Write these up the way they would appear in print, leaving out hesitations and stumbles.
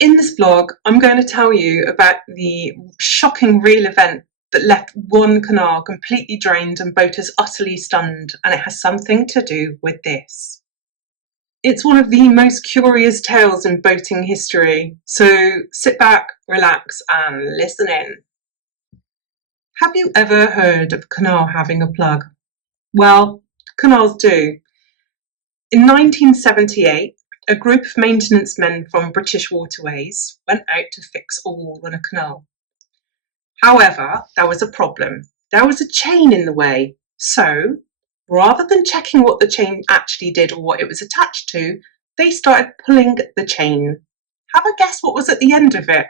In this vlog, I'm going to tell you about the shocking real event that left one canal completely drained and boaters utterly stunned, and it has something to do with this. It's one of the most curious tales in boating history, so sit back, relax and listen in. Have you ever heard of a canal having a plug? Well, canals do. In 1978, a group of maintenance men from British Waterways went out to fix a wall in a canal. However, there was a problem. There was a chain in the way. So, rather than checking what the chain actually did or what it was attached to, they started pulling the chain. Have a guess what was at the end of it?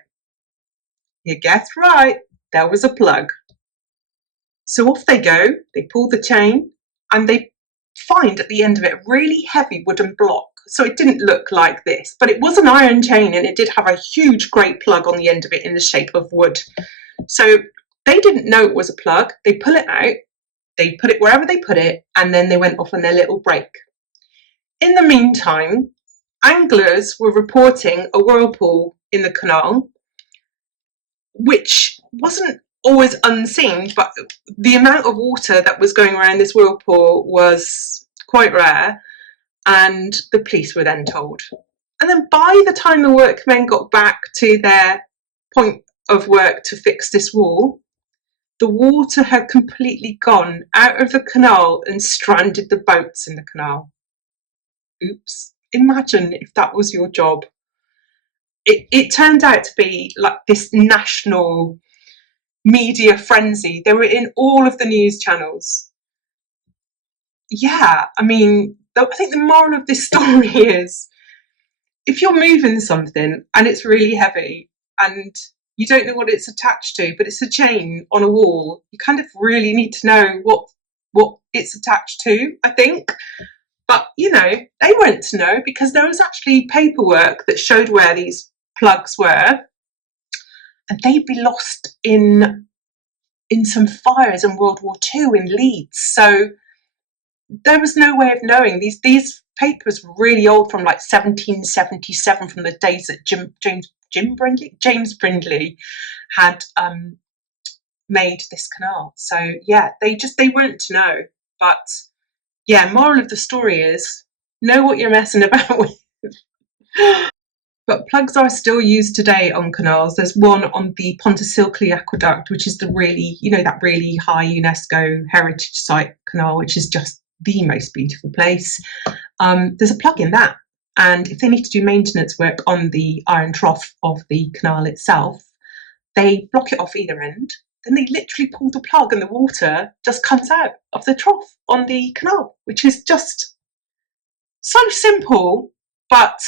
You guessed right, there was a plug. So off they go, they pull the chain, and they find at the end of it a really heavy wooden block. So it didn't look like this, but it was an iron chain and it did have a huge great plug on the end of it in the shape of wood. So they didn't know it was a plug. They pull it out, they put it wherever they put it, and then they went off on their little break. In the meantime, anglers were reporting a whirlpool in the canal, which wasn't always unseen, but the amount of water that was going around this whirlpool was quite rare, and the police were then told. And then by the time the workmen got back to their point of work to fix this wall, the water had completely gone out of the canal and stranded the boats in the canal. Oops, imagine if that was your job. It turned out to be like this national media frenzy. They were in all of the news channels. Yeah, I mean, I think the moral of this story is if you're moving something and it's really heavy and you don't know what it's attached to, but it's a chain on a wall, you kind of really need to know what it's attached to, I think. But, you know, they weren't to know because there was actually paperwork that showed where these plugs were, and they'd be lost in some fires in World War II in Leeds. So there was no way of knowing. These papers were really old, from like 1777, from the days that James Brindley had made this canal. So yeah, they weren't to know. But yeah, moral of the story is know what you're messing about with. But plugs are still used today on canals. There's one on the Pontysilcley Aqueduct, which is the really, that really high UNESCO heritage site canal, which is just the most beautiful place. There's a plug in that. And if they need to do maintenance work on the iron trough of the canal itself, they block it off either end. Then they literally pull the plug and the water just comes out of the trough on the canal, which is just so simple, but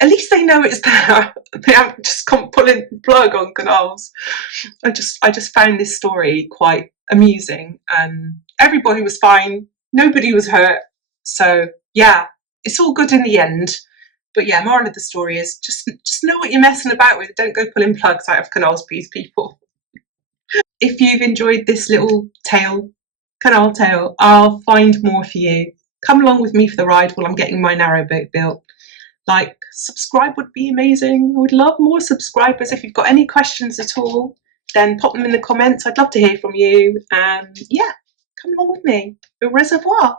at least they know it's there. They haven't just gone pulling the plug on canals. I just found this story quite amusing, and everybody was fine. Nobody was hurt. So yeah, it's all good in the end. But yeah, moral of the story is just know what you're messing about with. Don't go pulling plugs out of canals, please, people. If you've enjoyed this little canal tale, I'll find more for you. Come along with me for the ride while I'm getting my narrowboat built. Like, subscribe would be amazing. I would love more subscribers. If you've got any questions at all, then pop them in the comments. I'd love to hear from you. And yeah, come along with me. Au reservoir.